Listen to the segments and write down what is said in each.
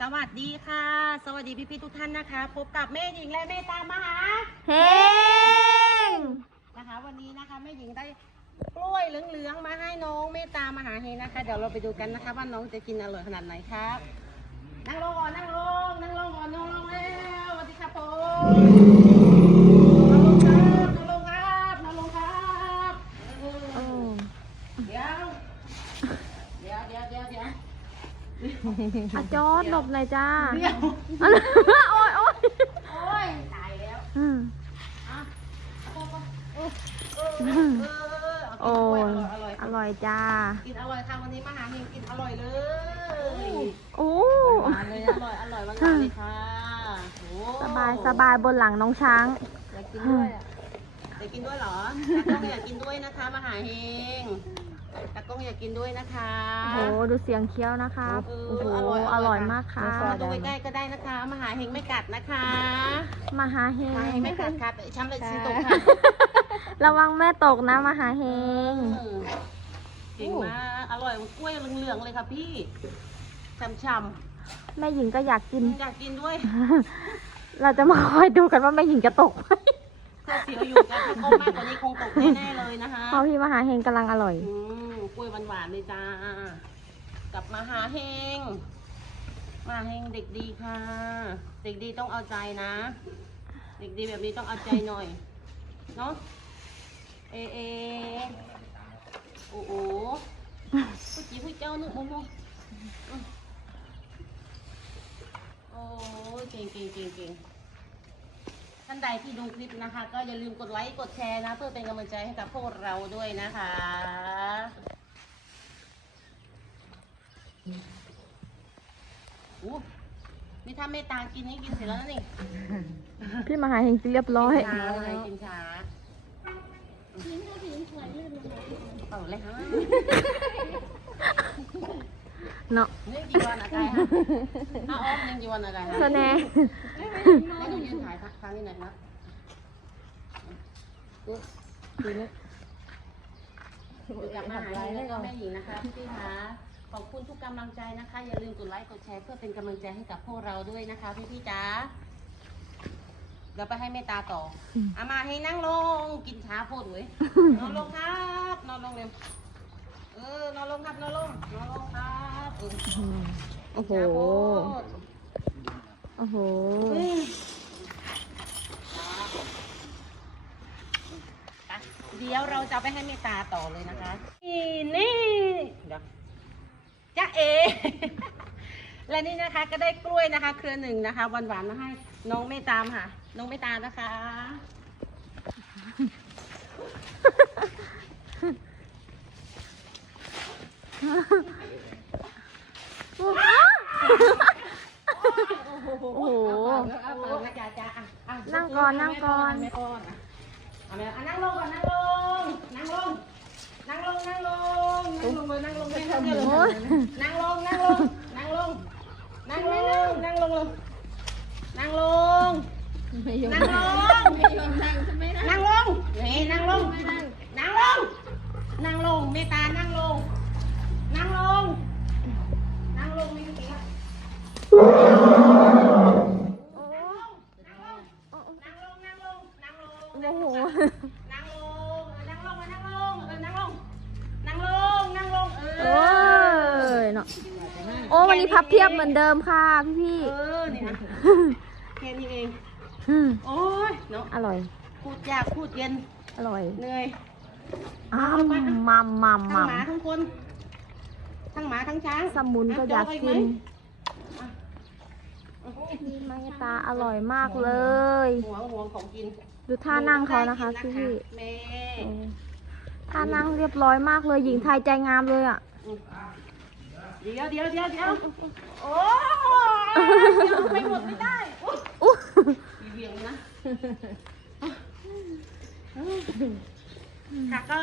สวัสดีค่ะ สวัสดีพี่ๆทุกท่านนะคะ พบกับแม่หญิงและแม่ตามมาหาเฮงนะคะ วันนี้นะคะแม่หญิงได้กล้วยเหลืองๆมาให้น้องเมตตามหาเฮงนะคะ เดี๋ยวเราไปดูกันนะคะ ว่าน้องจะกินอร่อยขนาดไหนครับนั่งลงก่อนนั่งลงนั่งลงก่อนนั่งลงแล้วสวัสดีครับผมนั่งลงครับนั่งลงครับนั่งลงครับเอ โอ้ อเดี๋ยวเดี๋ยวเดี๋ยวเดี๋ยวเดี๋ยว อาจอดหลบหน่อยจ้าเดี๋ยวอันโอ้ยโอ้ยโอ้ยตายแล้วอืมอะเอาไปเออเออเออเออโอ้เอากินกล้วยยอร่อยอร่อยอร่อยจ้า กินอร่อยค่ะวันนี้มาหาเฮงกินอร่อยเลยโอ้หวานเลยอร่อยอร่อยหวานๆเลยค่ะโอ้สบายสบายบนหลังน้องช้างอยากกินด้วยอะอยากกินด้วยเหรอตากล้องอยากกินด้วยนะคะมาหาเฮง ตากล้องอยากกินด้วยนะคะโอ้โหดูเสียงเคี้ยวนะครับเอโอ้โหออร่อยมากค่ะมาดูใกล้ๆก็ได้นะคะ มาหาเฮงไม่กัดนะคะมาหาเฮมาหาเฮงงไม่กัดครับช้ำเลยสิตกค่ะระวังแม่ตกนะมาหาเฮงเออเก่งมากอร่อยกล้วยเหลืองๆเลยค่ะพี่ช่ำแม่หญิงก็อยากกินๆอยากกินด้วย เราจะมาคอยดูกันว่าแม่หญิงจะตกไหม เสื้อเสียวอยู่กันถ้าก้มมากกว่านี้คงตกแน่ๆเลยนะคะเพราะพี่มาหาเฮงกำลังอร่อย อืมกล้วยหวานๆเลยจ้า กลับมาหาเฮง มาเฮงเด็กดีค่ะ เด็กดีต้องเอาใจนะ เด็กดีแบบนี้ต้องเอาใจหน่อย เนาะ เอเอโอ้โหผู้จีผู้เจ้านึกโมโมอืมโอ้ยเก่งเก่งเก่งเก่ง ท่านใดที่ดูคลิปนะคะ ก็อย่าลืมกดไลค์กดแชร์นะ เพื่อเป็นกำลังใจให้กับพวกเราด้วยนะคะอู้นี่ถ้าเมตตากินนี่กินเสร็จแล้วนะนี่พี่มาหาเฮงเรียบร้อยกินช้าเลยกินช้าเป่าเลยฮะ เนาะนี่กี่วันอะไรฮะถ้าอ้อมยังกี่วันอะไรฮะสแน่ให้หนูยืนถ่ายครั้งนี้หน่อยนะอยู่กับมหาลัยแล้วก็แม่หญิงนะคะพี่คะขอบคุณทุกกำลังใจนะคะ อย่าลืมกดไลค์กดแชร์เพื่อเป็นกำลังใจให้กับพวกเราด้วยนะคะ พี่พี่ๆจ๋าเดี๋ยวไปให้เมตตาต่ออามาให้นั่งลงกินช้าโพดเว้ยนอนลงครับ นอนลงเร็วเออนอนลงครับนอนลงนอนลงครับเออ โอ้โหช้าโพดโอ้โหไปเดี๋ยวเราจะไปให้เมตตาต่อเลยนะคะ นี่นี่เดี๋ยวจ้าเอ และนี่นะคะก็ได้กล้วยนะคะ เครือหนึ่งนะคะหวานๆมาให้น้องเมตตามค่ะ น้องเมตตานะคะ โอ้โห เอาเปล่า นั่งก่อนนั่งก่อนแม่ก่อนอะเอาแม่อะนั่งลงก่อนนั่งลงนั่งลงนั่งลงนั่งลงนั่งลงเลยนั่งลงไม่ทำเลยโอ้ยนั่งลงนั่งลงนั่งลงนั่งลงนั่งลงลงนั่งลงนั่งลงไม่ยอมนั่งใช่ไหมนะนั่งลงนี่นั่งลงนั่งลงนั่งลงเมตานั่งลงนั่งลงนั่งลงไม่ต้องเสียนั่งลง นั่งลง นั่งลง นั่งลง โอ้โห นั่งลง นั่งลงมานั่งลงเออนั่งลง นั่งลง นั่งลง เอ โอ้ อ ยเนาะ โอ้วันนี้พับเพียบเหมือนเดิมค่ะพี่เออนี่นะแค่นี้เองๆอืมโอ้ยเนาะอร่อย พูดยากพูดเย็น อร่อยเหนื่อยอ้าวมัมมัมทั้งมัมหมาทั้งคน ทั้งหมาทั้งช้างสมุนก็อยากกินอะพี่ไม้ตาอร่อยมากเลยห่วงห่วงของกิน ดูท่านั่งเขานะคะหนูพี่ต้องพี่ได้กินนะคะแม่เออท่านั่งเรียบร้อยมากเลย หญิงไทยใจงามเลยอะ เดี๋ยวเดี๋ยวเดี๋ยวเดี๋ยวโอ้ยเอาไปหมดไม่ได้อุ๊ยอู้มีเวียงนะค่ะก็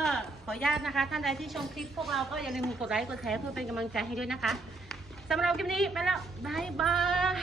ขออนุญาตนะคะ ท่านใดที่ชมคลิปพวกเราก็อย่าลืมกดไลค์กดแชร์เพื่อเป็นกำลังใจให้ด้วยนะคะสำหรับคลิปนี้ไปแล้วบายบาย